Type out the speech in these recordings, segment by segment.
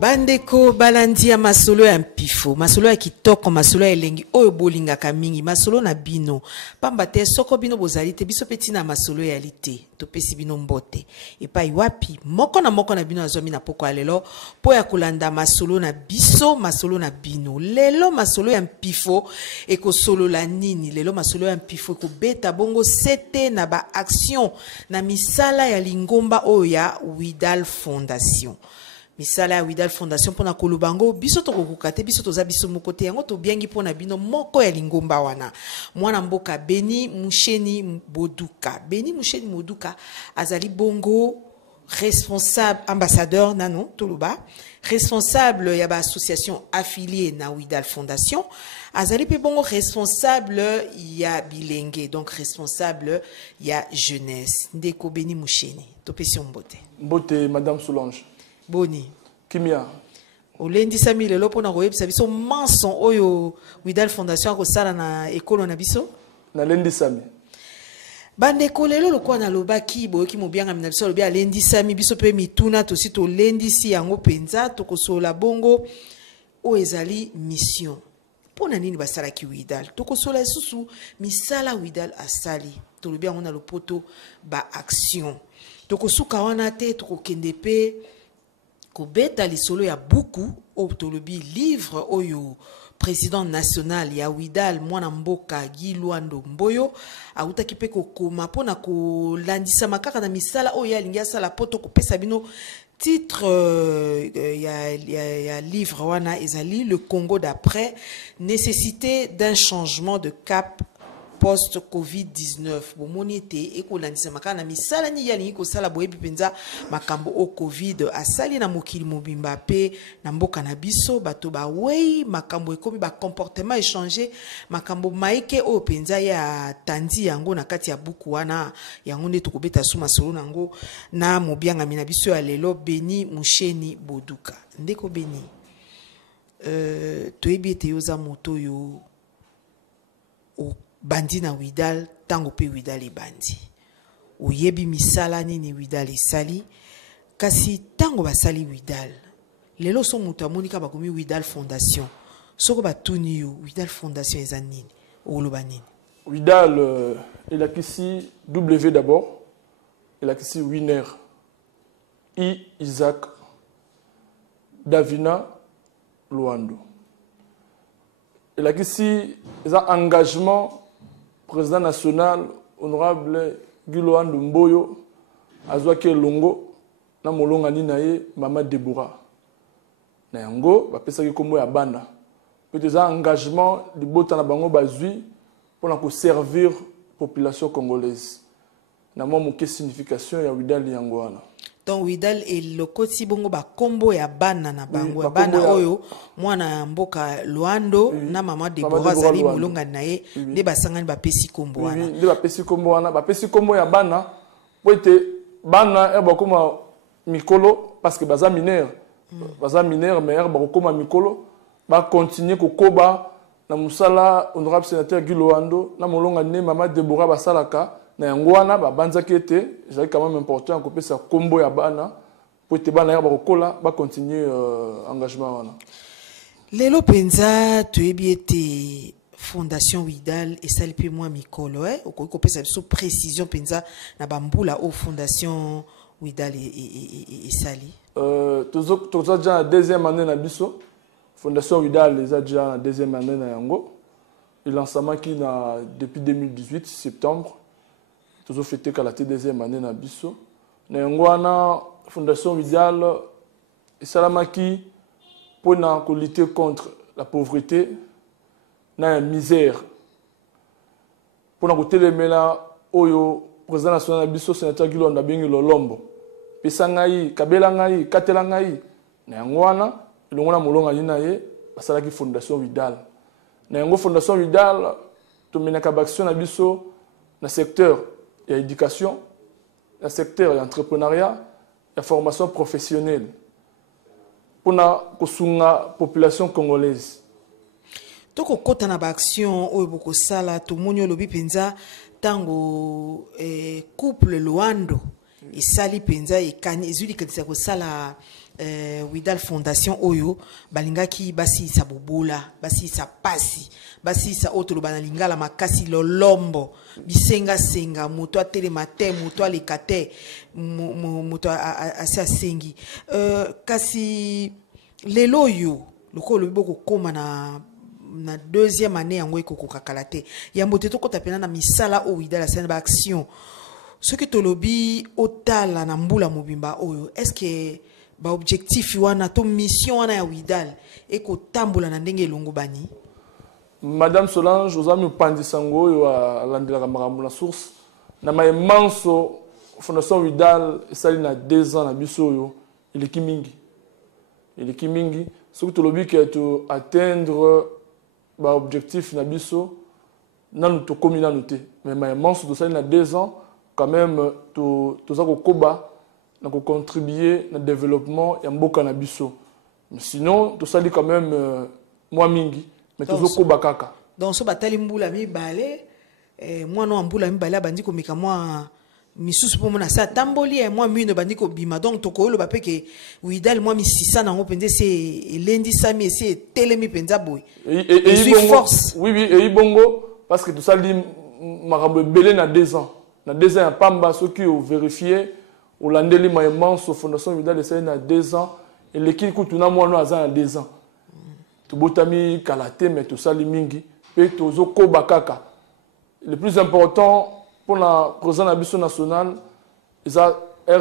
Bandeko balandia masolo ya mpifo, masolo ya kitoko, masolo ya elengi oyo bolingaka mingi, masolo na bino. Pamba te soko bino bozali te biso peti na masolo ya lite, topesi bino mbote. Epai wapi moko na bino azomi na poko ya lelo po ya kolanda masolo na biso, masolo na bino. Lelo masolo ya mpifo eko solo la nini, lelo masolo ya mpifo eko beta bongo sete na ba action na misala ya lingomba oyo ya Widal Fondation. Misala ya Widal Fondation pona kolubango biso to kokukate biso toza biso mokote yango to biangi pona bino moko ya lingomba wana mwana mboka Beni Musheni Boduka. Beni Musheni Boduka azali bongo responsable ambassadeur nano toluba responsable ya ba association affiliée na Widal Fondation azali pe bongo responsable ya bilenge donc responsable ya jeunesse ndeko Beni Musheni topesi mbote madame Solange Boni. Kimia. Olendi sami lelo pona koyebisa biso manson oyo Widal Fondation ko sala na ekolo na biso. Na lendi sami. Bande kolelo lokwa na lobaki boyoki mobianga mina biso lobi lendi sami biso pe mituna to sito lendi si yango penza to kosola bongo o ezali mission. Pona nini basala ki Widal? To kosola susu misala Widal asali. To lobi yango na lopoto ba action. To kosuka wana te to kokende pe Kobeta lisolo ya buku obtolobi livre oyo président national ya Widal mwana mboka Guy Luando Mboyo autaki pe kokoma pona ko landisa makaka na misala oyo ya lingia sala poto kopesa bino titre ya livre wana ezali le Congo d'après nécessité d'un changement de cap post-Covid-19. Bomoni ete eko landisa makana na misala ni yalingi ko sala boyebi penza makambo o Covid asali na mokili mobimba pe na mboka na biso bato ba wei makambo ekomi ba comportement échangé makambo maike o penza ya tandi yango na kati ya buku wana yango nde tokobeta suma solo nango na mobianga mina biso ya lelo Beni Musheni Boduka ndeko Beni toyebi ete yoza moto yo o bandi na Widal tango pe Widal bandi oyebi misala nini Widal sali kasi tango basali Widal lelo so mutu amonika bakomi Widal Fondation soko batuni yo Widal Fondation eza nini oloba nini Widal il a qu'ici W d'abord il a qu'ici Winner Isaac Davina Luando il a qu'ici engagement président national honorable Guy Luando Mboyo azwaki longo na molonga ni naye mama Deborah na yango bapesaki kombo ya bana peut-être engagement libota na bango bazui pour ko servir population congolaise na mo ke signification ya Widal yango wana. Donc Widal et le koti bongo ba kombo ya bana na bango ya bana oyo mwana mboka Luando na mama Deborah zali molonga naye nde basangani ba pesi kombo wana nde ba pesi kombo wana ba pesi kombo ya bana po ete bana e ba koma mikolo parce que baza mineur mais ba koma mikolo ba continuer kokoba na musala honorable sénateur Guy Luando na molonga ne mama Deborah basalaka na yango wana babanzaki ete ezali quand même important kopesa kombo ya bana po ete bana ya bakokola ba continuer engagement wana lelo penza toyebi ete Fondation Widal esali pe mwa mikolo okoki kopesa biso précision penza na bambula o Fondation Widal esali toza déjà na deuxième année na biso Fondation Widal eza déjà na deuxième année na yango il lancement qui na depuis 2018 septembre toujours fêté qu'à la deuxième année na biso na yango wana Fondation Widal esalamaki pona ko lutter contre la pauvreté na la misère pona ko telemela oyo président national na biso sénateur Guy Luando bengi lolombo pesa ngai kabela ngai katela ngai na yango wana ilongo na molonga ni naye basalaki Fondation Widal na yango Fondation Widal to menaka action na biso na secteur il y a éducation, il y a secteur, il y a entrepreneuriat, il y a formation professionnelle pour la population congolaise. Toko kota na ba action oyo boko sala to monyo lobi penza tango couple Luando et sali penza et kani ezuli ketisa ko sala Widal Fondation Oyo balingaki basi sa bobola basi sa pasi basi sa otolo banalingala makasi lolombo bisenga senga moto atelema te moto aleka te moto asa sengi kasi lelo yo lokolo boko koma na deuxième année yango ekokoka kala te yambo te tokota pena na misala o Widal asana ba action ce que tolobi otala na mbula mobimba oyo est-ce que ba objectif wana to mission wana ya Widal eko tambola na ndenge elongo bani. Madame Solange ozami pandisango yo alandela makambo na source na maemanso Fondation Widal esali na 2 ans na biso yo eleki mingi ce que tolobi ke to atteindre ba objectif na biso nanu to komi nanu te mais maemanso to sali na 2 ans quand même to za ko koba na contribuer au développement et mboka na biso. Mais sinon to sali quand même moi mingi mais to zo bakaka. Donc so batali mbula mi balé moi no mbula mi balé bandi ko mika moi misusu po mona sa tamboli moi mino bandi ko bima donc to ko lo ba peke Widal moi mi 600 na ngopende c'est lundi sami c'est telemi penza boy. Et force. Oui et ibongo parce que to sali makambo belé na 2 ans. Na 2 ans pamba ceux qui ont vérifié Olandeli Maïmanso Fondation Widal essaye na 2 ans et l'équipe kutuna mwana aza na 2 ans. Tubotami kalate mais tout ça limingi pe tozo ko bakaka. Le plus important pour la président na biso national eza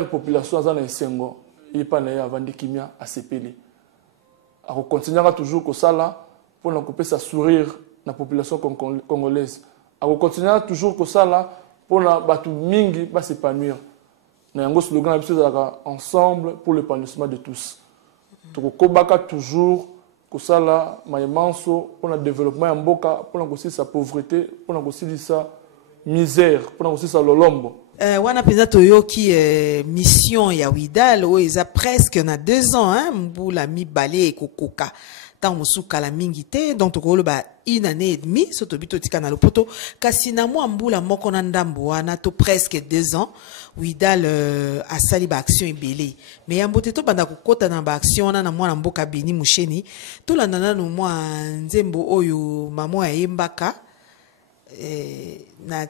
population aza na esengo et pas na avant de kimia a sepeli. A continuera toujours ko sala pour na couper sa sourire na population congolaise. A continuera toujours ko sala pour na batu mingi ba s'épanouir. Na yango slogan na biso ensemble pour l'épanouissement de tous. Tokobaka toujours kosala maemanso pour le développement ya mboka pour na sa pauvreté pour na sa misère pour na sa lolombo. Wana penza toyoki mission ya Widal o eza presque na 2 ans hein mbula mi balé kokoka tant musuka la mingi te donc tokolo ba 1 année et demie soto bito tika na lopoto kasi na mwa mbula moko na ndambo wana to presque 2 ans Widal asali ba action ebele mais yambote to banda kokota na ba action wana na mwana mboka Beni Musheni to landana no mwa nzembo oyo mamo ya yembaka na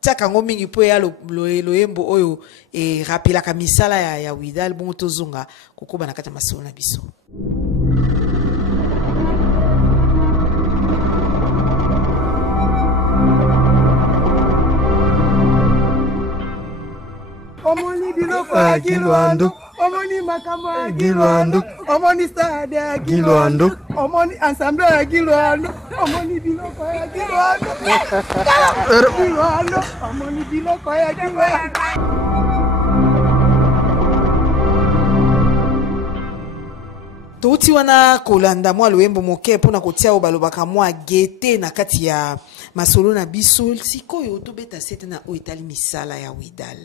taka ngo mingi po ya loyembo oyo rapela ka misala ya Widal bon tozonga kokoba na kata masolo na biso. Omoni biloko ya Gilwando, omoni makambo ya Gilwando, omoni stade ya Gilwando, omoni ensemble ya Gilwando, omoni biloko ya Gilwando, Gilwando, omoni biloko ya Gilwando. Touti wana kolanda mwa loyembo moke pona kotia o balobaka mwa gete na kati ya masolo na biso sikoyo to beta sete na o etali misala ya Widal.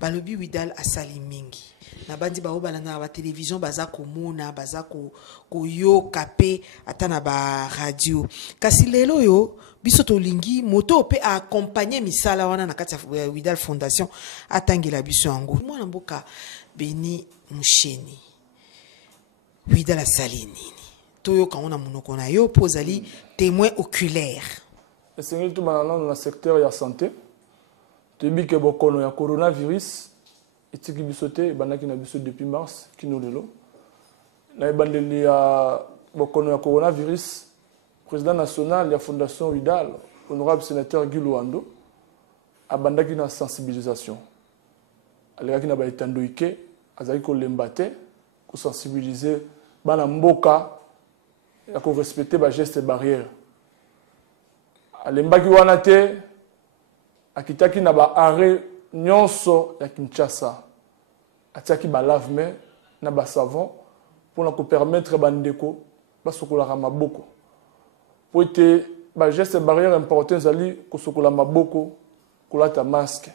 Balobi Widal asali mingi. Na bandi ba obalanda ba télévision baza komona baza ko yo kapé ata na ba radio. Kasi lelo yo biso to lingi moto pe accompagner misala wana na kati ya Widal Fondation atangela biso yango. Mwana mboka Beni Musheni. Widal asali nini toyo kaona munoko na yo pozali témoin oculaire esengeli tout banana dans le secteur ya santé tebi ke bokono ya coronavirus etiki biso te bandaki na biso depuis mars kino lelo na ebandeli ya bokono ya coronavirus président national ya Fondation Widal honorable sénateur Guy Luando abandaki na sensibilisation alekaki na ba etandoike azali ko lembate ko sensibiliser bana mboka ya ko respecter ba gestes barrières alembaki wana te akitaki na ba arrêt nyonso ya Kinshasa atiaki ba lave-mains na ba savon pour na ko permettre bandeko basokola maboko po ete ba gestes barrières importants zali ko sokola maboko kolata masque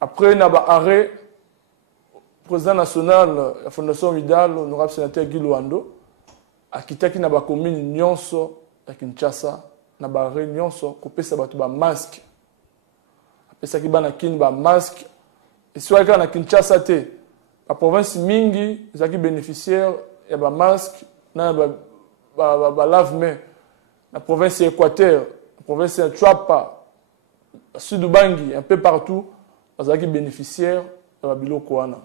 après na ba arrêt président national la Fondation Widal, honorable sénateur Guy Luando, a quitté na ba commune nyonso ya Kinshasa na ba nyonso ko pesa batu ba masque. Pesa ki bana kin ba masque. Et soit na Kinshasa te la province mingi qui bénéficiaire et ba masque na ba lave-main la province Équateur la province Chuapa Sud Ubangi un peu partout qui bénéficiaire de ba biloko wana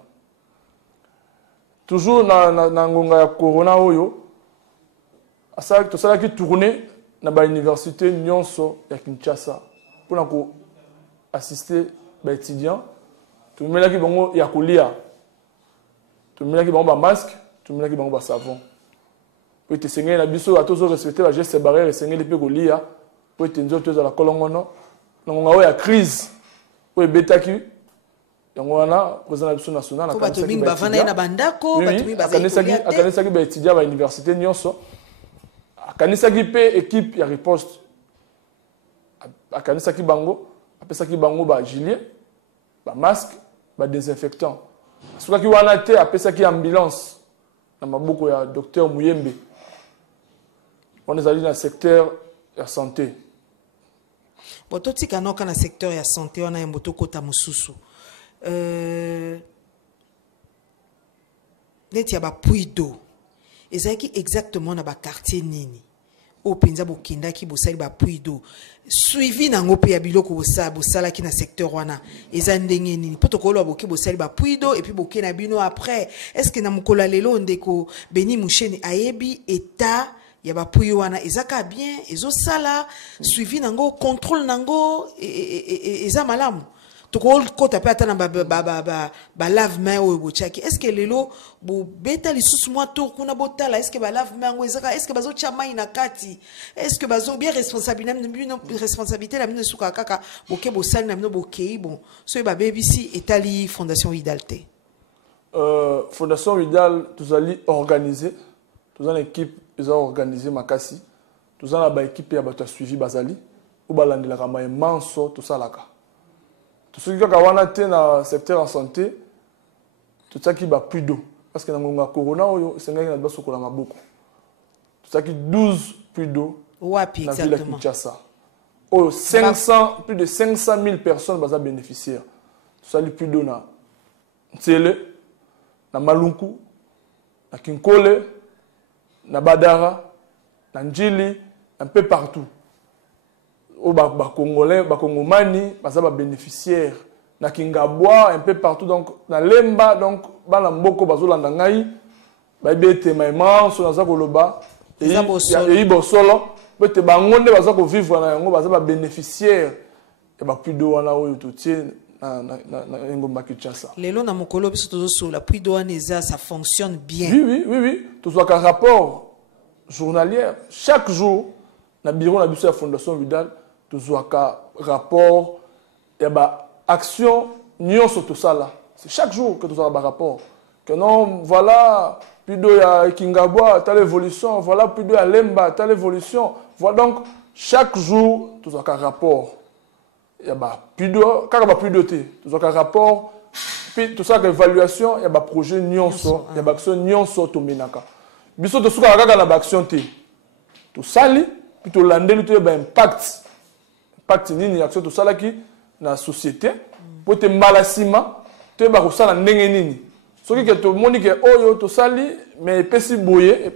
toujours na ngonga ya corona oyo asa to sala ki tourner na ba université nyonso ya Kinshasa pour na ko assister ba étudiants tout mela ki bango ya kolia tout mela ki bango ba masque tout mela ki bango ba savon pour te senga na biso atozo respecter ba gestes barrières senga le pe kolia pour te nzoto za la kolongono ngonga oyo ya crise pour betaki yango wana président na biso national na kanisa ki bavana na bandako batumi akanisa ki ba étudiants ba université nyonso akanisa ki pe équipe ya riposte akanisa ki bango apesa ki bango ba gilet ba masque ba désinfectant soka ki wana te apesa ki ambulance na maboko ya docteur Muyembe on est allé dans le secteur ya santé bototi kanoka na secteur ya santé wana ya moto kota mususu neti ya ba puits d'eau ezaki exactement na ba quartier nini o penza bokindaki bosali ba puits d'eau suivi nango pe ya biloko bosala ki na secteur wana eza ndenge nini poto ko lo boke bosali ba puits d'eau et puis boke na bino après est-ce que na mukola lelo ndeko Beni Musheni ayebi état ya ba puits wana ezaka bien ezo sala suivi nango contrôle nango eza malamu kota pe ata na ba lave-main oyo bochaki est-ce que lelo bo beta lisusu mwa to kuna botala est-ce que ba lave-main ngo ezaka est-ce que bazo chamai na kati est-ce que bazo bien responsabilité na bino suka kaka boke bosali na bino bokei bon so ba BBC etali Fondation Vidalté Fondation Vidal tous allons organiser tous en équipe ils ont organisé makasi tous en ba équipe ya bato suivi bazali ou balandela kama manso tout ça laka tout ce qui est dans le secteur en santé, tout ça qui est plus d'eau. Parce que dans le corona, c'est un peu de beaucoup. Tout ça qui est 12 plus d'eau dans la ville de Kinshasa. Plus de 500 000 personnes vont bénéficier. Tout ça qui est plus d'eau dans Tsele, dans Malunku, dans Kinkole, dans Badara, dans Ndjili, un peu partout. Au Congolais, Congomani, ba bénéficiaires na Kingabwa un peu partout donc na Lemba donc bana mboko bazolanda ngai ba bete maïman so naza koloba et ibo solo bete bangonde baza ko vivre na yango ba bénéficiaires et ba plus de wana oyo totie na ngomba Kinshasa lelo na mokolo biso tozo so la plus de wana ça fonctionne bien oui tout soit qu'un rapport journalier chaque jour na bureau na biso ya Fondation Vidal toujours un rapport et action nyonso tout ça là c'est chaque jour que tout ça un rapport que non voilà plus de ya Kingabwa telle évolution voilà plus de ya Lemba telle évolution voilà donc chaque jour tout ça un rapport et plus de car plus de tout ça un rapport puis tout ça évaluation et projet nyonso et action nyonso to menaka biso to suka kaka na action te tout ça li puis to landeli to impact nini action to sala ki na société pour te malasima te ba ko sala ndenge nini soki ke to moni ke oyo to sali mais epesi boye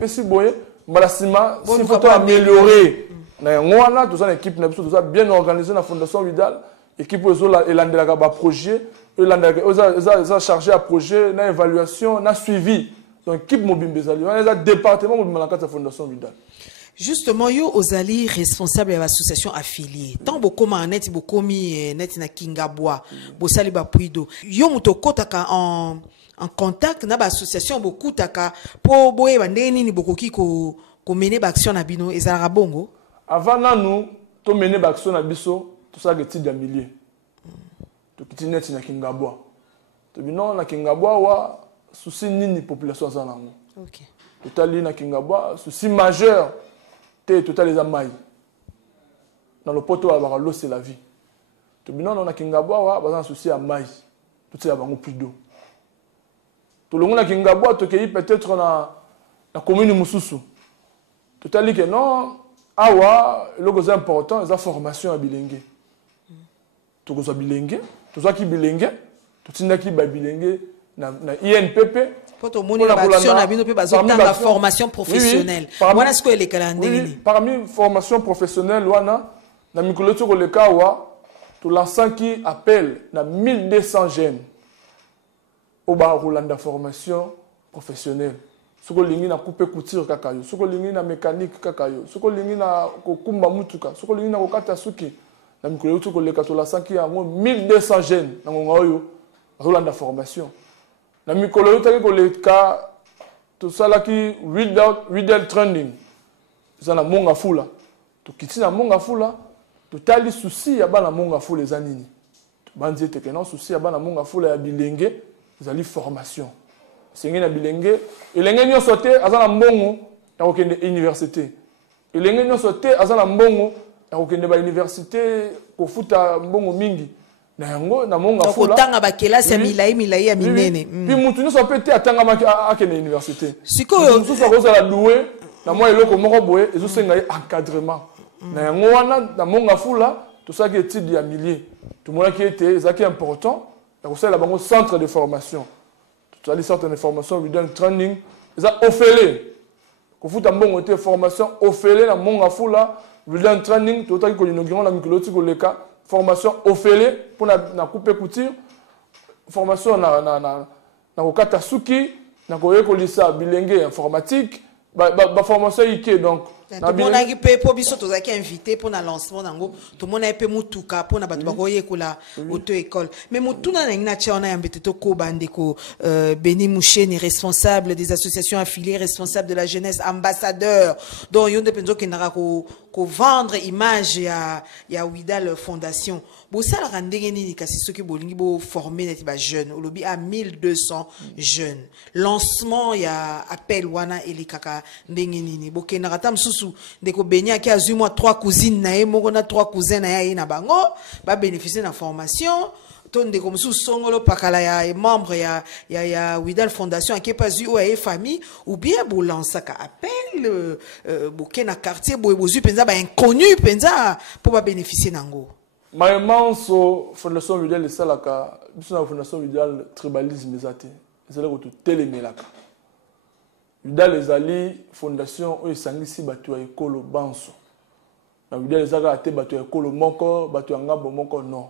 malasima si faut améliorer na ngwana to sala équipe na biso to sala bien organisé na Fondation Vidal équipe ozo elandela ba projet elandela oza chargé à projet na évaluation na suivi donc équipe mobimbezali on département mobimala ka Fondation Vidal. Justement, yo ozali responsable de l'association affiliée. Tant bokoma net bokomi net na Kingabwa, bosali ba puido. Yo mutokota en contact na ba association bokutaka po boye bande nini bokoki ko mener ba action na bino ezala bongo. Avant nous to mener ba action na biso tout ça geti de milliers. To kiti net na Kingabwa. To bino na Kingabwa wa souci nini population za nango. OK. Totali na Kingabwa souci majeur total les amailles dans le poteau à l'eau c'est la vie tout bien on a Kingabwa on a un souci à maille tout ça va plus d'eau tout le monde a Kingabwa to kei peut-être la commune Mususu total que non awa le gros important c'est la formation à bilingue tout ça bilingue tout ça qui bilingue tout ça qui ba bilingue na INPP. Pour tout le monde, la formation professionnelle. Voilà ce que les calendriers. Parmi formation professionnelle, na mikolo toko le kawa, tout l'ensemble qui appelle na 1200 jeunes au Rolanda formation professionnelle. Soko lingi na coupe couture kakayo, soko lingi na mécanique kakayo, soko lingi na kokumba mutuka, soko lingi na kokata suki. Na mikolo toko le kato l'ensemble qui a 1200 jeunes na ngongayo Rolanda formation. Na mikolo yotaki koleka to sala ki without training zana monga fula to kitina monga fula to tali souci ya bana monga fula ezanini to banzi teke na souci ya bana monga fula ya bilenge zali formation sengi na bilenge elenge nyonso te azana mbongo ya kokende université elenge nyonso te azana mbongo ya kokende ba université kofuta mbongo mingi na yango na monga fula tanga ba kelasi milai ya minene puis mutu nyonso pe te atanga akende université sikoyo mutu so kozala doué na moi eloko moko boye ezosenga ye encadrement na yango wana na monga fula tosaki étude ya millier tomonaki ete ezalaki important ya kosalela bango centre de formation tozali centre de formation without training eza ofele kofuta mbongo te formation ofele na monga fula without training totaki kolinogirant na mikolo ti koleka formation ofele pour na coupe couture formation na kokata suki na koyekolisa bilenge informatique ba formation ike donc na bilenge pe po biso tozaki invité pour na lancement nango to mona pe mutuka pour na bato bakoyekola auto école mais mutuna na ngina cha ona yambete to ko bandeko Beni Moucheni responsable des associations affiliées responsable de la jeunesse ambassadeur donc yonde penzo ke naka ko vendre image ya Widal Fondation bo sala randenge nini kasi soki bolingi bo former neti ba jeunes olobi à 1200 jeunes lancement ya appel wana elikaka ndenge nini bo kenaka tam susu ndeko benya ki azui moi 3 cousines na ye moko na 3 cousins na ye na bango ba bénéficier na formation tonde comme sous songolo pakala ya membre ya Widal Fondation qui pas eu ou famille ou bien bo lancer ka appel bo kena quartier bo bozu penza ba inconnu penza pour ba bénéficier nango ma so Fondation Widal le salaka biso na Fondation Widal tribalisme ezate ezala ko to telemelaka Widal ezali fondation o esangisi bato ya ekolo banso na Widal ezaka ate bato ya ekolo moko bato ya ngambo moko non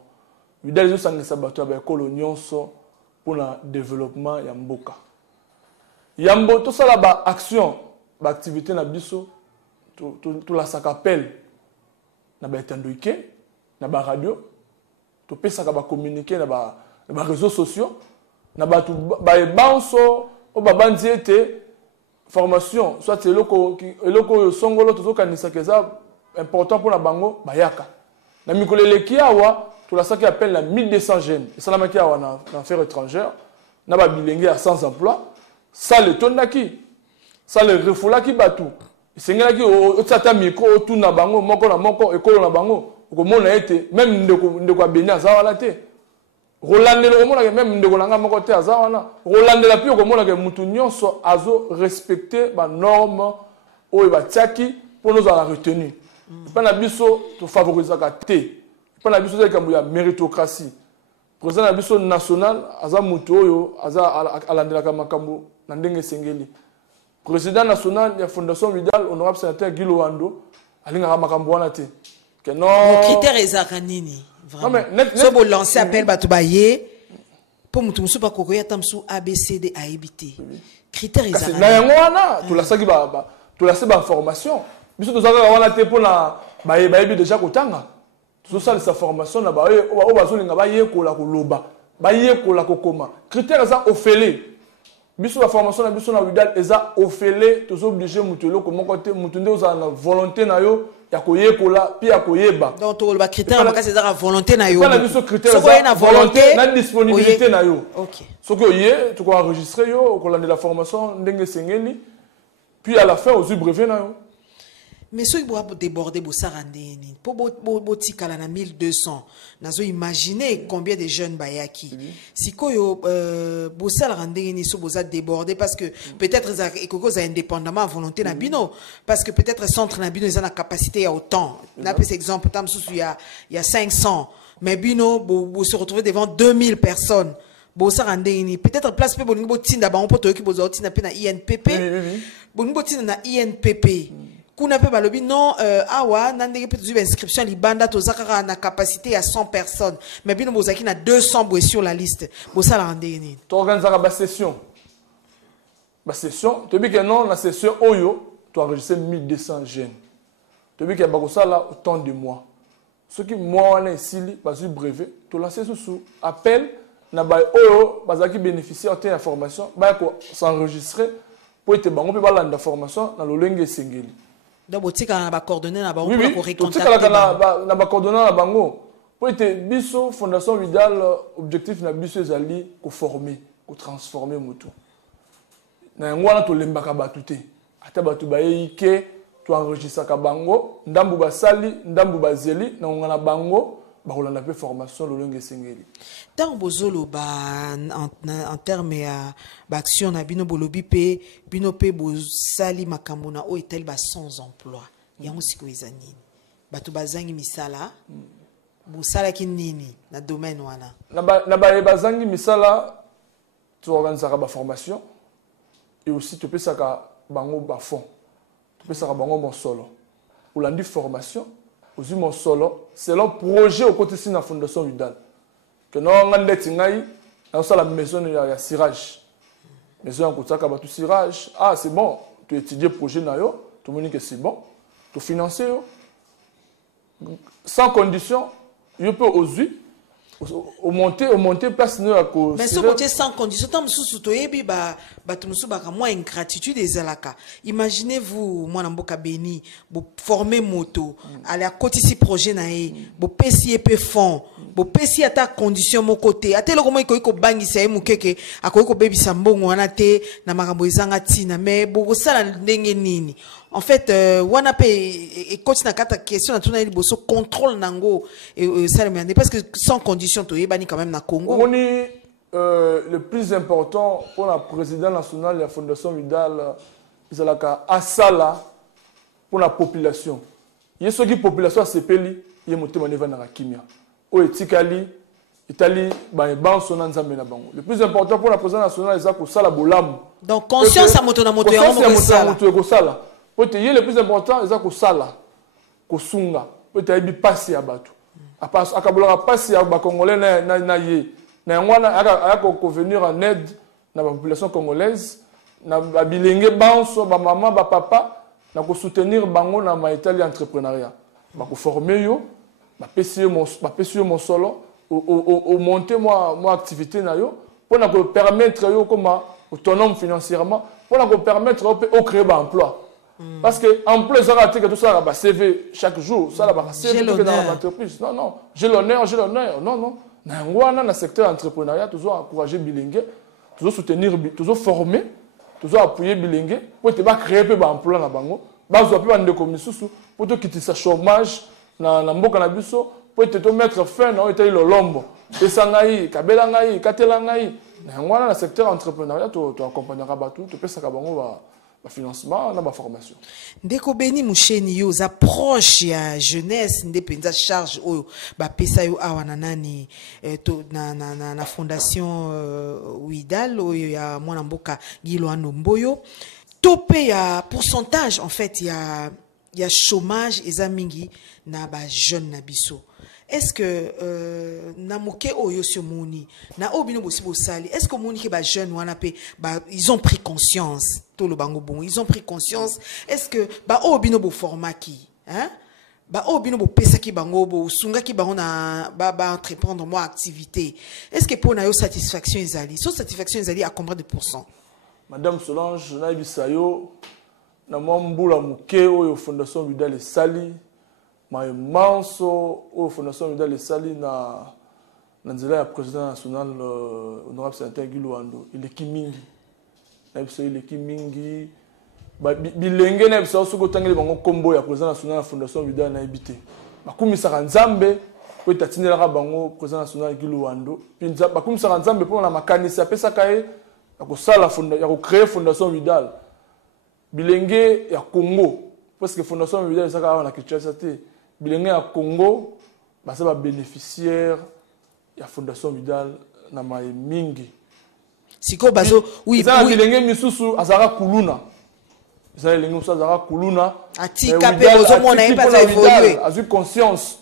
Widal ezosangisa bato ya ekolo nyonso mpona développement ya mboka yambo tosala ba action ba activité na biso tolasaka appel na baetando ike na ba radio topesaka ba communiquer na ba réseaux sociaux na bato ba ebanso o babandi ete formation soit eloko songolo tozokanisa keza important pour na bango bayaka na mikolo eleki awa tolasaki appel na 1200 jeunes esalamaki awa na affaires étrangères na babilenge ya sans emploi sale etondaki sale refulaki bato esengelaki otiata micro otuna bango moko na moko ekolo na bango okomona ete même ndeko abeni aza wana te rolandela okomonaka même ndeko na nga moko te aza wana rolandela mpe okomonaka mutu nyonso azo respecte banorme oyo batiaki mpo nozala retenu epai na biso tofavorisaka te epai na biso eza likambo ya méritocratie président na biso national aza mutu oyo aza alandelaka makambo na ndenge esengeli président national ya Fondation Widal honorable sénateur Guy Loando alingaka makambo wana te critère ezaka nini vraiment so bo lancer appel bato baye po mutu musu ba kokoya tamsu ABCD AIBT critère ezaka na yango wana tolasaki tolase ba information biso tozaka wana te pona bayebi déjà kotanga tozosalisa formation na baye o bazolinga bayekola koloba bayekola kokoma critère eza ofele biso la formation na biso na Widal eza ofele tozoblige mutu eloko moko te mutu nde ozala na volonté na yo ya koyekola pi ya koyeba donc to ba critère makasi eza volonté na yo na biso critère eza volonté na disponibilité na yo OK soki oye to ko enregistrer yo okolanda la formation ndenge sengeli puis à la fin aux brevet na yo mais ceux qui vont déborder pour sarandeni pour botikala na 1200 nazo imaginer combien de jeunes bayaki si koyo bosala randeni so boza déborder parce que peut-être ça ekoko za indépendamment volonté na bino parce que peut-être centre na bino ils ont la capacité à autant na par exemple tam sous il y a 500 mais bino bo se retrouver devant 2000 personnes bosa randeni peut-être place pe bolingo botinda ba on poto ki boza otinda pe na INPP bolingo botinda na INPP kuna pe balobi non awa nandenge pe tuzu inscription libanda tozaka na capacité à 100 personnes mais bino bozaki na 200 boy sur la liste bosa la randeni to organiser ba session tu dis que non la session oyo tu enregistrer 1200 jeunes tu dis que ba ko sala autant de mois ce qui moi on est ici parce que brevet tu lancer sous appel na ba oyo bazaki bénéficier de information ba ko s'enregistrer pour être bango pe balanda formation na lolenge sengeli donc botika na ba coordonner na ba on pour recontacter na ba coordonner na bango pour être biso fondation Vidal objectif na biso ezali ko former ko transformer moto na ngwana to lembaka batuté ata batu baike to enregistrer ka bango ndambu basali ndambu bazeli na ngana bango bakolanda pe formation lolenge sengeli tant bozolo ba en terme ya ba action na bino bolobi pe bino pe bosali makambo na o etel ba sans emploi yango siko ezanini batu bazangi misala bosala ki nini na domaine wana na ba bazangi misala to organiser ba formation et aussi to pesaka bango ba fond to pesaka bango bon solo olandi formation aussi mon solo c'est le projet au côté de la fondation Vidal que nous avons la maison de cirage maison de tout cirage ah c'est bon tu étudies le projet nayo tout le monde que c'est bon tu financer sans condition il peut oser au monter place nous à mais ce côté sans condition tant sous to yebi ba tumusu ba moins ingratitude ezalaka imaginez-vous moi na mboka Béni bo former moto à la côté si projet na e bo pesi pe fond bo pesi ata condition mon côté atelo comment iko bangisa e mukeke akoiko bebisa mbongo wana te na makambo ezanga tina mais bo sala ndenge nini en fait wana pe et continue kata question na tuna liboso contrôle nango ça parce que sans condition to yebani quand même na Congo on est le plus important pour la président national de la fondation Vidal izalaka asala pour la population yeso ki population sepeli ye motema neva na kimia o etikali Italie ban sona nzambe na bango le plus important pour la président national ezako sala bolamu donc conscience à moto na moto ya moto sala peut être le plus important ezako sala ko sunga peut être bi passer ya bato akabola passer ya ba congolais na ye na ngwana ako venir en aide na la population congolaise na bilenge banso ba maman ba papa na ko soutenir bango na ma Italie entrepreneuriat ba ko former yo ba pesier mon solo au monter moi activité na yo pour na ko permettre yo comme autonome financièrement pour na ko permettre au créer ba emploi parce que emploi ça raté que tout ça ba CV chaque jour ça ba CV que dans l'entreprise non j'ai l'honneur non na ngwana na secteur entrepreneuriat toujours encourager bilingue toujours soutenir toujours former toujours appuyer bilingue pour te ba créer peu emploi na bango ba zo pe ba ndeko misusu pour te quitter sa chômage na mboka na biso pour te mettre fin na etali lolombo esangai kabela ngai katela ngai na ngwana na secteur entrepreneuriat to accompagnera batu to pesa ka bango ba financement na ba formation ndeko Beni Musheni yo za proche ya jeunesse ndepenza charge oyo ba pesa yo awa na nani to na fondation Vidal oyo ya mwana mboka Gilwando Mboyo topé ya pourcentage en fait ya chômage ezamingi na ba jeune na biso. Est-ce que namuke oyo sur moni na obino bosibo sali est-ce que moni ke ba jeune wana pe ba ils ont pris conscience tout le bango bon ils ont pris conscience est-ce que ba obino bo format ki hein ba obino bo pesa ki bango bo sunga ki bango na ba entreprendre moi activité est-ce que pour na yo satisfaction ezali so satisfaction ezali à combien de pourcents Madame Solange na bisayo na mbula muke oyo fondation Vidal et Sali ma manso au fondation Vidal et Sali na nzela ya président national honorable sénateur Gilwando il est kimingi na biso il est kimingi ba bilenge na biso soko tangeli bango kombo ya président national ya fondation Vidal na ebité bakumisaka nzambe po tatinela bango président national Gilwando pinza bakumisaka nzambe po na makanisa pesa kae ya ko sala ya ko créer fondation Vidal bilenge ya Congo parce que fondation Vidal ça ka na Kinshasa te bilenge ya Congo ba ça ba bénéficiaire ya fondation Vidal na mai mingi. Siko bazo oui ça bilenge misusu azara kuluna. Ça bilenge misusu azara kuluna. Atika pe bozo mona e pas évoluer. Azu conscience.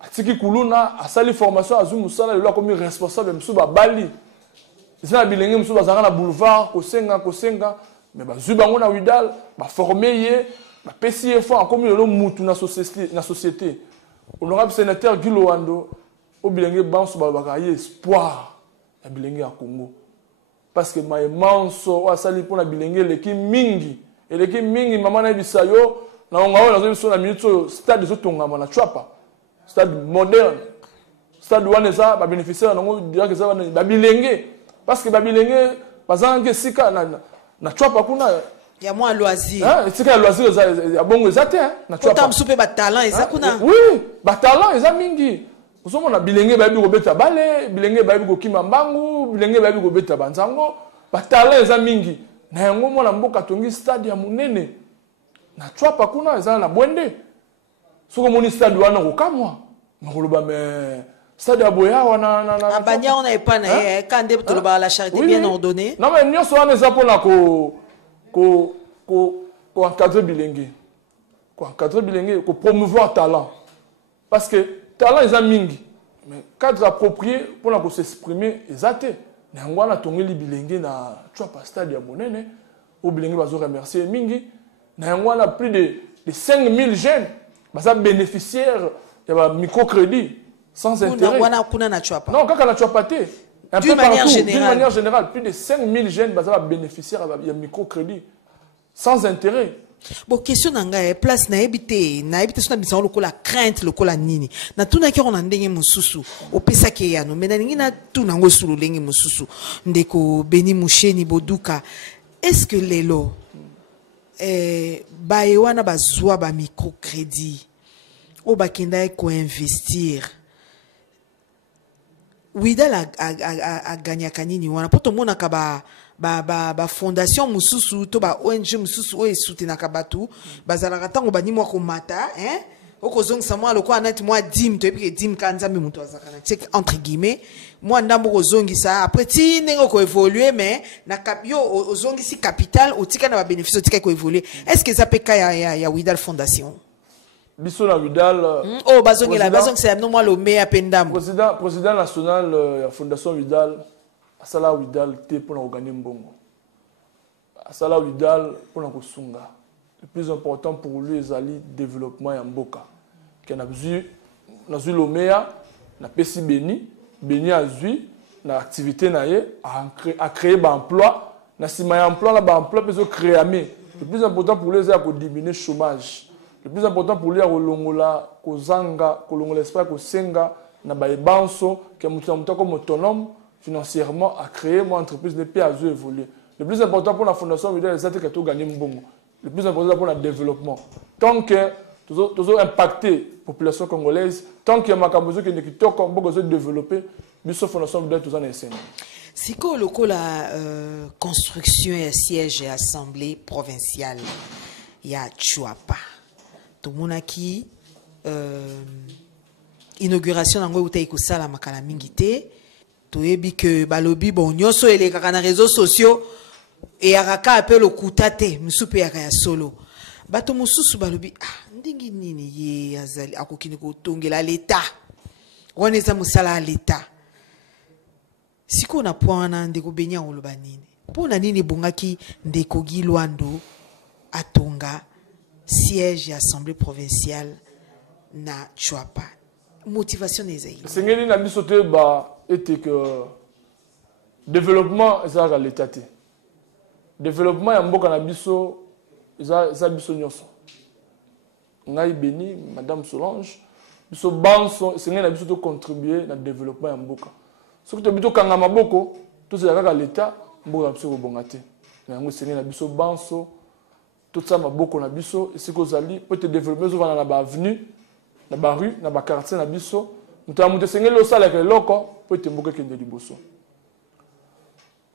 Atiki kuluna asali formation azu musala le comme responsable misusu ba bali. Ça bilenge misusu azara na boulevard kosenga mais bazu bango na Widal ba former ye ba pesi effort comme le mutu na société. Honorable sénateur Guy Loando au bilenge banso ba ba espoir na bilenge ya Congo. Parce que ma manso wa sali pour la bilenge leki mingi mama na bisayo na onga na zo na minute stade zo tongama na chapa stade moderne stade waneza ba bénéficiaire na ngo dire que ça ba bilenge parce que ba bilenge bazanga sika na chapa kuna ya moi loisir sika loisir ya bongo ezate na chapa autant soupe ba talent eza kuna oui ba talent eza mingi. Osomo na bilenge babi ko beta bale, bilenge babi ko kima mbangu, bilenge babi ko beta banzango, batala eza mingi. Na yango mona mboka tongi stade ya munene. Na chwapa kuna eza na bwende. Soko moni stade wana ko kamwa. Ngoloba me stade ya boya wana abanya on a pas na kande to ba la charité bien ordonnée. Non mais nyoso wana eza pona ko encadrer bilenge. Ko encadrer bilenge, ko promouvoir talent. Parce que talent est mingi, mais cadre approprié pour la s'exprimer exacté. N'angwana tongeli bilenge na chapa stade ya monene, au bilenge bazo remercier mingi. N'angwana plus de 5000 jeunes, baza bénéficiaires de microcrédit sans intérêt. N'angwana kuna na chapa. Non, kaka na chapa té. D'une manière générale, plus de 5000 jeunes baza bénéficiaires de microcrédit sans intérêt. Bon, question nanga place na ebité sona bisango lokola crainte lokola nini na tuna ki ona ndenge mususu opesa ke yano mena ningi na tuna ngo sulu lenge mususu ndeko Beni Musheni Boduka est-ce que lelo ba ewana bazwa ba microcrédit o bakenda ko investir Widal a gagné kanini wana poto mona ka ba fondation mususu to ba ONG mususu o esoutenaka batu bazalaka tango bani mwa komata okozongisa mwa loko anati mwa dim to epike dim kanzambe mutu azakana check entre guillemets mwa ndambo kozongisa après ti ndenge ko évoluer mais na yo ozongisi capital otika na ba bénéfice otika ko évoluer est-ce que ça peut ya Widal fondation biso na Widal bazongela bazongisa no mwa lo meya pendambo président national ya fondation Widal asala Widal te pour organiser mbongo. Asala Widal pour na kosunga. Le plus important pour lui est le développement ya mboka. Ken na zu lomea na pesi Beni azui na activité na ye a créer ba emploi na sima ya emploi la ba emploi peso créer mais le plus important pour lui c'est de diminuer le chômage. Le plus important pour lui est kolongola kozanga kolongola espoir ko senga na ba ebanso ke mutu comme autonome financièrement à créer mon entreprise de pays à évoluer. Le plus important pour la fondation Widal c'est que tu gagnes mbongo. Le plus important pour le développement. Tant que tu as impacté la population congolaise, tant qu'il y a makambozo qui est comme beaucoup de développer, biso fondation Widal tout ça n'est pas. Siko lokola construction et siège et assemblée provinciale ya Chwapa. Tout le monde qui inauguration nango utai ko sala makala mingi te. Toyebi que balobi bon nyoso elekaka na réseaux sociaux et araka appel au kutate musupe ya solo bato mususu balobi ndingi nini ye azali akokini ko tongela l'état waneza musala l'état siko na poana ndeko benya oloba nini pona nini bongaki ndeko Guy Loando atonga siège ya assemblée provinciale na Chwapa motivation ezali sengeli na biso te ba était que développement ça à l'état développement ya mboka na biso ça biso nyoso ngai Beni madame Solange biso banso sengeli na biso to contribuer na développement ya mboka soki to bito kanga maboko to c'est à l'état mboka biso ko bongate yango sengeli na biso banso tout ça maboko na biso et c'est que zali peut te développer zo na ba avenue na ba rue na ba quartier na biso mutu sengeli osala ke loko peut te mboka kende liboso.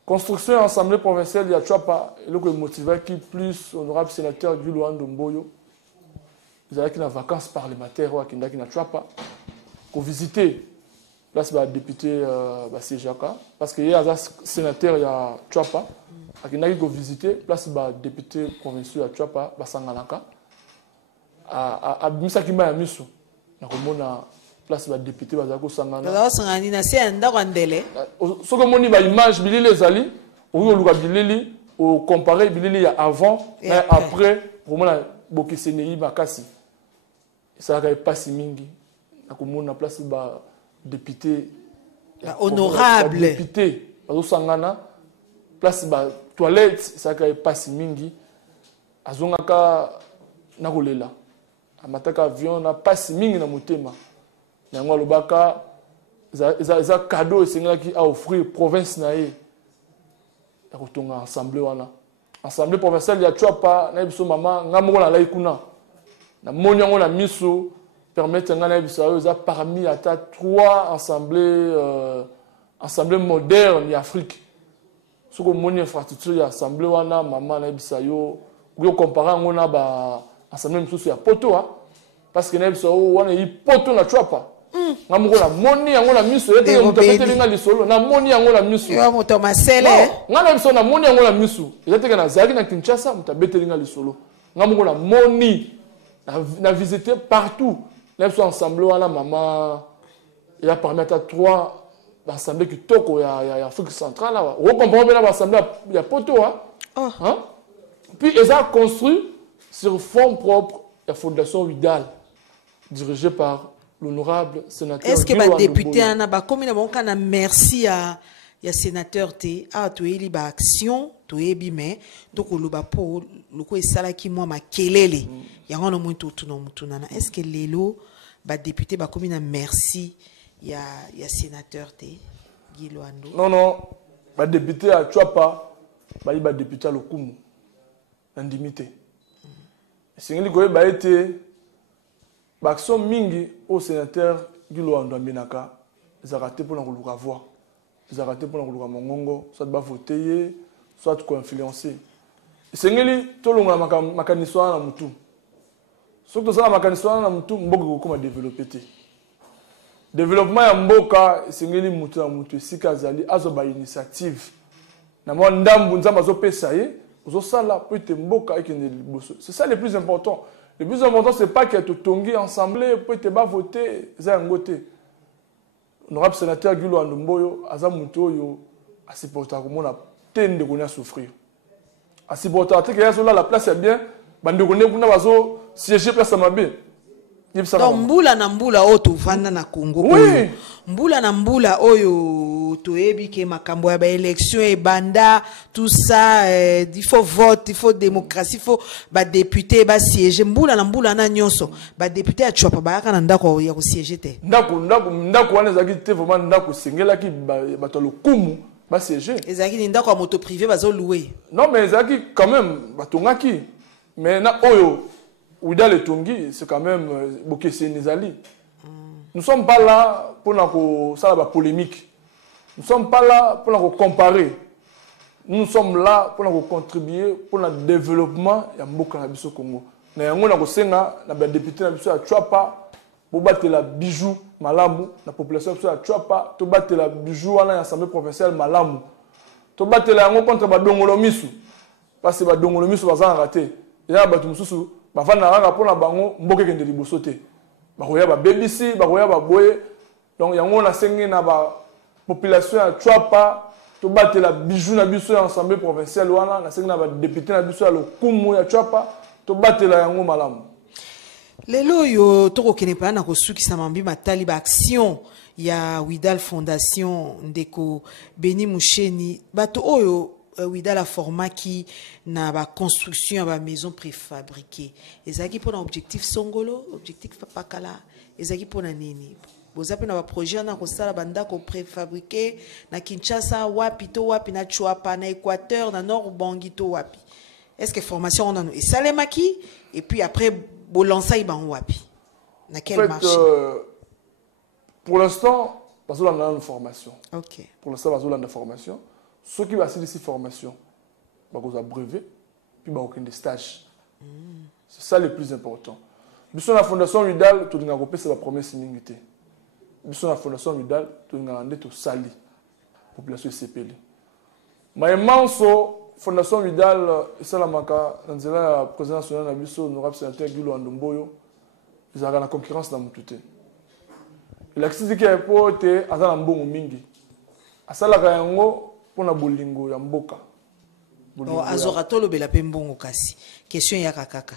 Construction assemblée provinciale ya Chwapa et le motivé qui plus honorable sénateur Guy Loando Mboyo. Ils avaient une vacances parlementaires au Kindaki na Chwapa pour visiter place ba député ba Sejaka parce que il y a un sénateur il y a Chouapa qui n'a que visiter place ba député provincial à Chouapa ba Sangalaka a misa ki ma miso na komona place ba député ba zako Sangana ba sangani na se anda kwandele so ko moni ba image bilili ezali o luka bilili o comparer bilili ya avant et après pour moi bokeseni bakasi ça va pas si mingi na komona place ba député honorable député bazo sangana place ba toilette ça ka passe mingi azongaka na kolela amataka avion na passe mingi na motema nango lobaka za cadeau esengaki a offrir province na ye ya kotonga assemblée wana assemblée provinciale ya Chouapa na biso mama ngamoko na lai kuna na moni yango na miso permettre ngana biso za parmi ata 3 assemblées modernes en Afrique. Ce que moni infrastructure ya assemblée wana mama na biso yo comparer ngona ba assemblée miso ya poto parce que na biso wana yi poto na Chouapa. Ngamoko na moni yango na miso ete mutapete linga lisolo na moni yango na miso. Yo moto masele. Ngana biso na moni yango na miso. Ete kana zaki na Kinshasa mutabete linga lisolo. Ngamoko na moni na visiter partout. Là, ils sont ensemble, là, maman, il y a parmi 3 assemblées qui toquent, il y a Afrique centrale, là. On comprend bien l'assemblée, il y a poteau, hein. Puis, ils ont construit sur fonds propres la fondation Vidal, dirigée par l'honorable sénateur. Est-ce que les députés, comme il a merci à ya sénateur T, tu es libre action, tu es bimé, donc le bapo, le coup est sala qui moi ma kelele. Il y a un moment tout nana. Est-ce que les lots, bah député, bah comme il a merci, ya sénateur T, Guy Luando. Non, bah député à Chouapa, bah il député à l'Okumu, indemnité. C'est une ligue bah été, bah action mingi au sénateur Guy Luando Aminaka, ils ont raté pour la voix. Ils ont raté pour la mongongo, soit de voter, soit de influencer. C'est une tout le monde ma canissoire na mutu. Surtout ça, ma canissoire na mutu, mboka comment développer. Développement ya mboka, c'est une mutu na mutu. Si kazali, azo ba initiative. Na mo ndambu nzamba zo pesa ye, zo sala peut être mboka et c'est ça le plus important. Le plus important c'est pas que tu tongi ensemble pour te ba voter za ngote. Honorable sénateur Guy Luando Mboyo, aza mutu yo a supporter komona tende konya souffrir. A supporter te que yazo la place est bien, bande konya kuna bazo siéger place mabe. Donc mbula na mbula oto vanda na Congo. Oui. Mbula na mbula oyo toyebi ke makambo ya ba élection et banda tout ça il faut vote, il faut démocratie, il faut ba député ba siéger mbula na mbula na nyonso ba député a Chouapa ba kana ndako ya ko siéger te. Ndako wana zaki te vraiment ndako sengela ki ba to lokumu ba siéger. Ezaki ni ndako moto privé bazo louer. Non mais zaki quand même ba tongaki. Mais na oyo Ouida le Tongi, c'est quand même Bokesse Nizali. Nous ne sommes pas là pour la polémique. Nous ne sommes pas là pour comparer. Nous sommes là pour contribuer pour le développement de Mboka Nabiso Congo. Nous avons député Nabiso à Chouapa pour battre la bijou Malamu, la population à Chouapa, pour battre la bijou à l'Assemblée provinciale Malamu. Pour battre la contre Badongolomisu. Parce que Badongolomisu va rater. Il y a Batumusu. Bafana ranga pona bango mboke kende liboso te bakoya ba BBC bakoya ba boye donc yango na sengi na ba population ya Chouapa to batela bijou na biso ya assemblée provinciale wana na sengi na ba député na biso ya lokumu ya Chouapa to batela yango malamu lelo yo toko kene pa na kosukisa mambi matali ba action ya Widal Fondation ndeko Beni Musheni bato oyo Widal a format qui na ba construction ba maison préfabriquée. Ezaki pour un objectif songolo, objectif papakala. Ezaki pour na nini. Bozape na ba projet na ko sala banda ko préfabriqué na Kinshasa wapi to wapi na Chouapa na Équateur na Nord Bangito wapi. Est-ce que formation on a nous et salemaki et puis après bo lancer iba wapi. Na quel marché? Pour l'instant, parce qu'on a une formation. OK. Pour l'instant, parce qu'on a une formation. Ceux qui vont faire cette formation, ils vont brevet, puis ils vont faire des stages. C'est ça le plus important. Sur la Fondation Vidal, tout le monde c'est la promesse d'immunité. biso na fondation Vidal tolingaka nde tosali population esepeli mayemanso fondation Vidal esalamaka na nzela ya président national na biso honorable sénateur Guilo Andomboyo ezalaka na concurrence na mutu te elakisi ke po te aza na mbongo mingi asalaka yango mpona bolingo ya mboka azora tolobela mpe mbongo kasi question eyaka kaka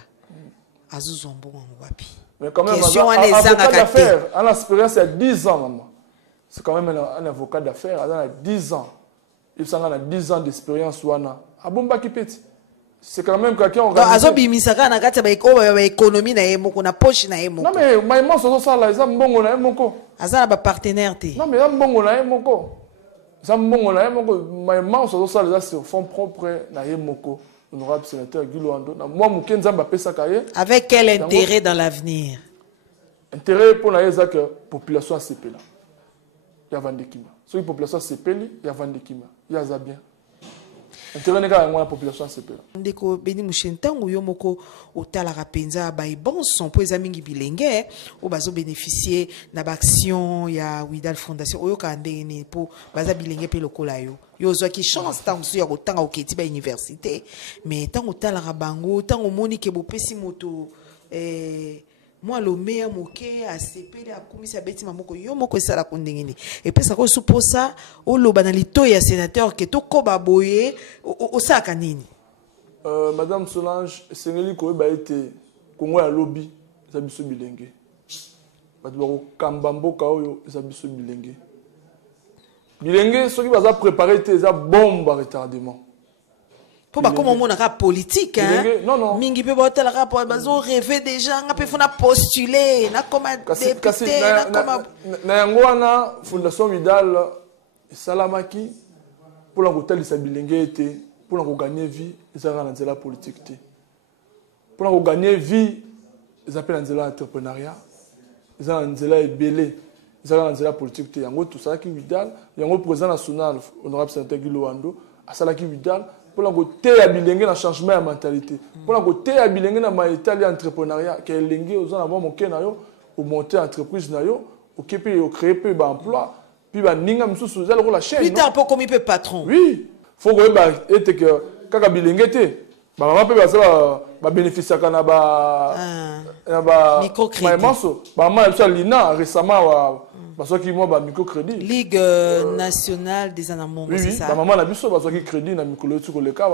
azozwa mbongo yango wapi mais quand même question wana ezangaka te en expérience ya 10 ans maman c'est quand même un avocat d'affaires a 10 ans il s'en a 10 ans d'expérience wana abombaki peti c'est quand même quelqu'un organisé azobimisaka na kati ya économie na ye moko na poche na ye moko non mais maïman sozo sala eza mbongo na ye moko aza na ba partenaire te non mais eza mbongo na ye moko eza mbongo na ye moko maïman sozo sala eza sur fond propre na ye moko honorable sénateur Guilo Ando na moi muke nzamba apesaka ye avec quel intérêt dans l'avenir intérêt pour na ye eza que population asepela ya vandekima soki population asepeli ya vandekima ya aza bien intérêt neka yango na population asepela ndeko Beni Musheni ntango yo moko otalaka penza baebonso mpo eza mingi bilenge oyo bazobénéficier na baaction ya Widal Fondation oyokaka ndenge nini mpo baza bilenge mpe lokola yo yo ozwaki chance ntango mosusu ya kotanga oketi bauniversité mais ntango otalaka bango ntango omoni ke bopesi moto moi lomé ya moke asepeli akumisi abeti maboko yo moko esalaka ndenge nini epesaka oyo suposa oloba na litoyi ya sénateur ke tokoba boye osalaka nini madame Solange esengeli koyeba ete kongo ya lobi eza biso bilenge bato bakokamba mboka oyo eza biso bilenge bilenge soki baza préparé te eza bombe ya retardement po bakoma omonaka politique non mingi mpe baotalaka po bazo rêve déjà nga mpe fona postuler nakoma député nakoma na yango wana fondation Vidal esalamaki mpona kotalisa bilenge ete mpona koganye vie ezalaka na nzela politique te mpona koganye vie eza mpe na nzela ya entrepreneuriat eza na nzela ebele ezalaka na nzela politique te yango tosalaki Vidal yango président national honorable sénateur Guilo Ando asalaki Vidal pour la bilenge na changement de mentalité pour la bilenge na maitali entrepreneuriat que lenge aux en mon na yo ou monter entreprise na yo ou képi au créer peu d'emploi puis ba ninga msusu za la chaîne puis t'as un peu comme il peut patron oui faut que ba ete que kaka bilenge te ba mama pe ba bénéficier kana ba microcrédit ba mama ça lina récemment parce que moi ba microcrédit Ligue nationale des anamongo c'est ça ba maman na biso parce que crédit na mikolo tu ko le ka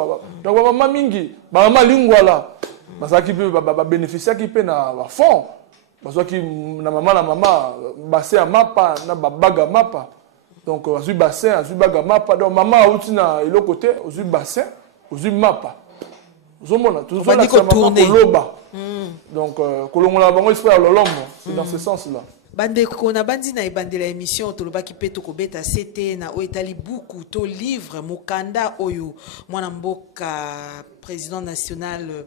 donc ba maman mingi ba maman lingwala parce que ba bénéficier qui pe na ba fond parce que na maman bassin à mapa na ba baga mapa donc azui bassin azui baga mapa donc maman outi na ilo côté azui bassin azui mapa zomona tout ça na koloba donc kolongola bango esprit lolombo c'est dans ce sens là bandeko na bandi na ebandela émission tolobaki pe tokobeta sete na oyo etali buku to livre mokanda oyo mwana mboka président national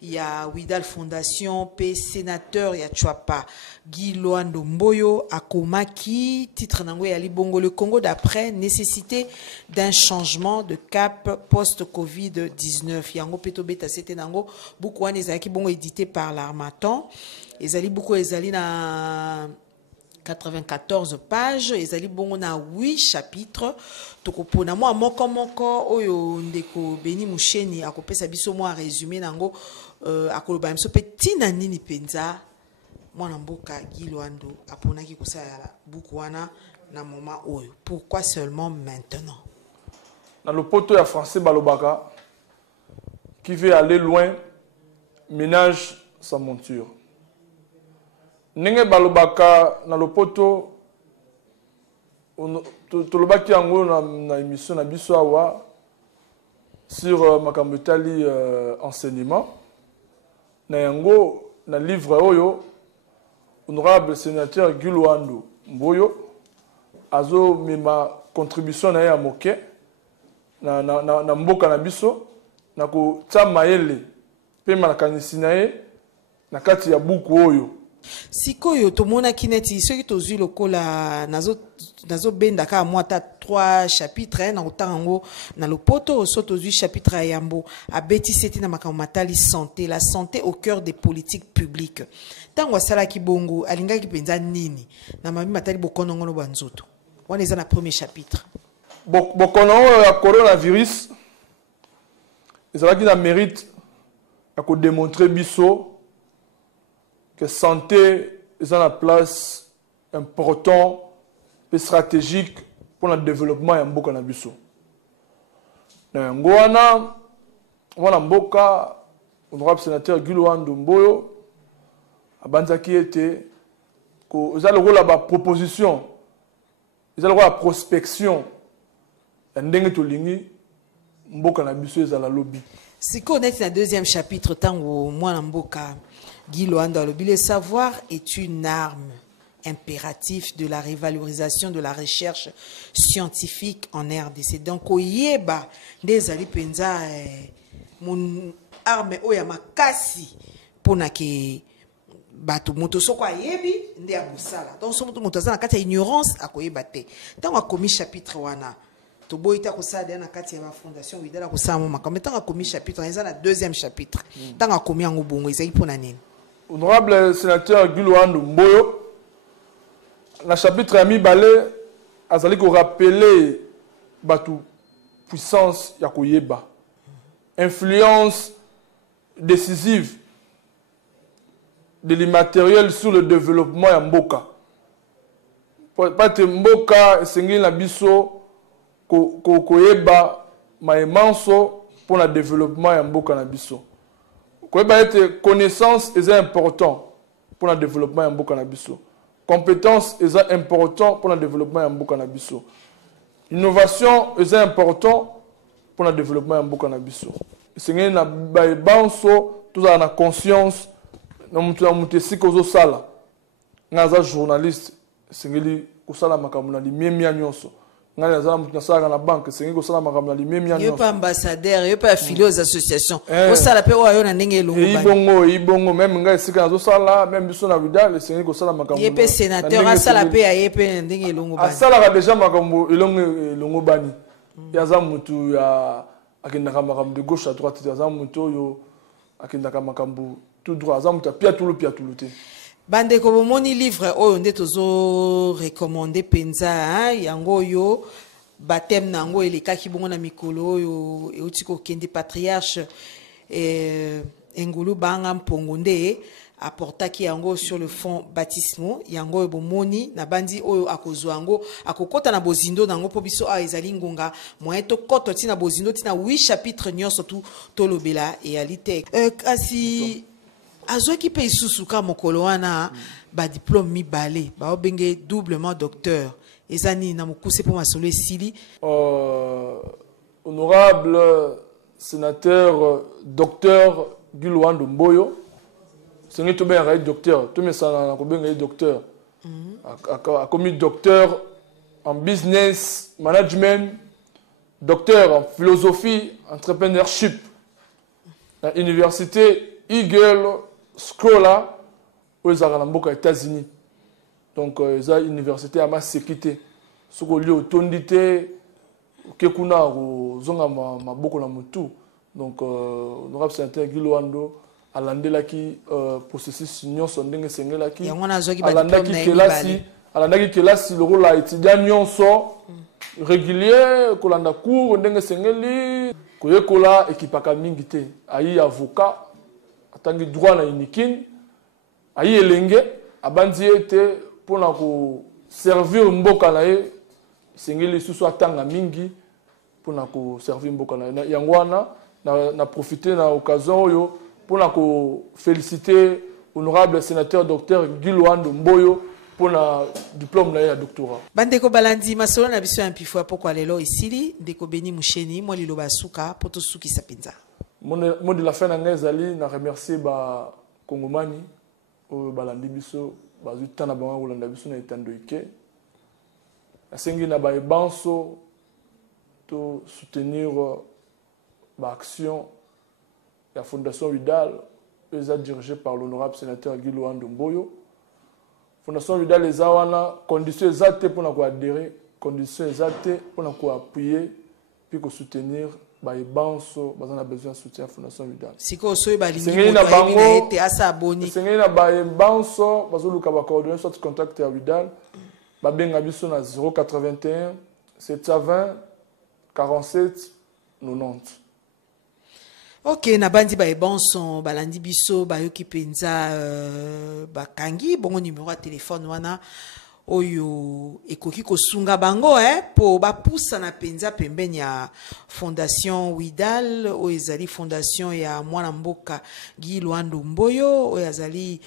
ya Widal Fondation pe sénateur ya Chwapa Guilo Andomboyo akomaki titre nango ya libongo le Congo d'après nécessité d'un changement de cap post-Covid-19 yango pe tobeta sete nango buku wana ezalaki bongo édité par l'Harmattan ezali buku ezali na 94 pages ezali bongo na 8 chapitres tokopona mwa moko oyo ndeko Beni Musheni akopesa biso mwa résumé nango akoloba biso pe tina nini penza mwana mboka Guilo Ando aponaki kosala buku wana na moment oyo pourquoi seulement maintenant dans le poto ya français balobaka qui veut aller loin ménage sa monture. Nenge balobaka na lopoto tolobaki yango na émission na biso awa sur makambo etali enseignement na yango na livre oyo honorable sénateur Guilo Ando Mboyo azo mema contribution na ya moke na mboka na biso na ko tsa mayele pe malakanisi na ye na kati ya buku oyo sikoyo tomonaki neti soki tozwi lokola nazobenda kaka mwa ata 3 chapitre na kotanga yango na lopoto so tozwi chapitre ya yambo abetisi ete na makambo matali santé, la santé au cœur des politiques publiques. Ntango asalaki bongo alingaki mpenza nini na mabi matali bokono ngono bwa nzoto wana eza na premier chapitre. Bokono ya coronavirus ezalaki na mérite ya kodémontrer biso que santé est en place important et stratégique pour le développement de mboka na biso. Ngwana wana mboka honorable sénateur Guiloando Mboyo abanzaki ete ko za lokola ba proposition za lokola prospection ya ndenge tolingi mboka na biso ezala lobby. Siko neti na deuxième chapitre tango mwana mboka Guiloando alobi le savoir est une arme impératif de la révalorisation de la recherche scientifique en RDC. Donc, oyeba des ali penza mon arme oya makasi pona ke bato moto soko ayebi nde akosala. Donc, so moto za na kati ya ignorance akoyeba te. Tango akomi chapitre wana to boita kosala na kati ya ba fondation widala kosala mo makambo. Tango akomi chapitre eza na deuxième chapitre. Tango akomi yango bongo ezali pona nini? Honorable sénateur Guiloando Mboyo, le chapitre a mis balai, azali ko rappeler batu puissance ya koyeba, influence décisive de l'immatériel sur le développement ya mboka. Pas te mboka esengi na biso koyeba maemanso pour le développement ya mboka na biso. Koyeba connaissance est important pour le développement de mboka na biso. Compétence est important pour le développement de mboka na biso. Innovation est important pour le développement de mboka na biso. C'est na banso tout ça na conscience na mutu mutesi kozo sala. Ngaza journaliste sengeli kusala makambo na limemia nyonso. Ngana za mutu nasala na banque sengeli kusala makambo na limemia nyonso. Yo pas ambassadeur, yo pas affilié aux associations. Ko sala pe wa yo na ndenge elongo. Ibongo même ngai sika zo sala même biso na vidal sengeli kusala makambo. Yepe sénateur asala pe yepe ndenge elongo bani. Asala ka déjà makambo elongo bani. Ya za mutu ya akendaka makambo de gauche à droite ya za mutu yo akendaka makambo tout droit za mutu pia tulu te. Bande ko bomoni livre oyo nde tozo recommander penza yango yo baptême nango elekaki bongo na mikolo oyo euti ko kende patriarche Engulu Banga Mpongo nde apportaki yango sur le fond baptismaux yango bomoni na bandi oyo akozwa yango akokota na bozindo nango po biso ezali ngonga moyen to koto tina bozindo tina 8 chapitres nyonso to lobela et alite kasi azwaki pe isusu ka mokolo wana ba diplôme mibale ba obenge doublement docteur ezani na mokuse po masolo esili. Honorable sénateur docteur Guiloando Mboyo c'est to ben docteur to me sana na ko benga docteur a commis docteur en business management, docteur en philosophie entrepreneurship à l'université Eagle Scholar aux États-Unis. Donc, ils ont une université à ma sécurité. Ce qu'on lui a tondité, Kekuna, Zonga, Maboko, Namutu. Donc, honorable sénateur Guiloando, Alandela qui processus Nyon Sondenge Sengela qui. Alandaki Kelasi, le rôle a étudiant Nyon so régulier, Kolanda cours, Ndenge Sengeli, Koyekola, équipaka mingite, ayi avocat. Tangi droit na inikin ayi elenge abandi ete pona ko servir mboka na ye sengeli susu atanga mingi pona ko servir mboka na yango wana na profiter na occasion oyo pona ko féliciter honorable sénateur docteur Guiloando Mboyo pona diplôme na ya doctorat. Bandeko balandi masolo na biso ya mpifwa pokwa lelo isili ndeko Beni Musheni mo liloba suka poto suki sapenza. Moi de la fin d'année ali na remercier ba Kongomani o balandi biso bazuta na bango kolanda biso na etando ike asengi na ba ebanso to soutenir ba action la fondation Vidal dirigée par l'honorable sénateur Guiloando Mboyo Fondation Vidal eza wana condition exacte pour na adhérer, condition exacte pour na appuyer puis ko soutenir ba ebanso bazana besoin de soutien Fondation Vidal. Siko so balingi moto na ete asa aboni. Sengeli na ba ebanso bazoluka ba coordonner soit contact ya Vidal ba benga biso na 081 720 47 90. Ok, na bandi ba ebanso balandi biso ba yoki penza bakangi bongo numéro ya téléphone wana oyo ekoki kosunga bango po bapusa na penza pembeni ya Fondation Widal oyo ezali fondation ya mwana mboka Guy Luando Mboyo oyo azali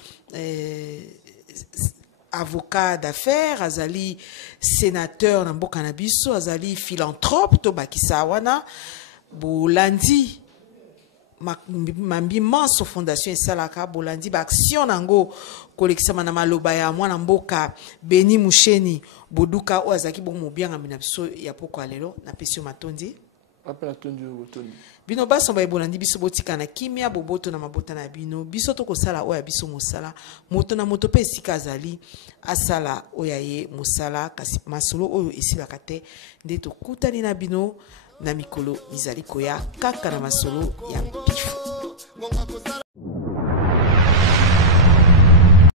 avocat d'affaires, azali sénateur na mboka na biso, azali philanthrope to bakisa wana bolandi mambi manso fondation esalaka bolandi ba action nango kolekisama na maloba ya mwana mboka Beni Musheni boduka o azaki bo mobianga mina biso ya poko alelo na pesio matondi apena tondi botoni bino baso ba bolandi biso botika na kimia boboto na mabota na bino biso to kosala oya biso musala moto na moto pe sika azali asala oya ye musala kasi masolo oyo esilaka te nde to kutani na bino na mikolo izali koya kaka na masolo ya pifo.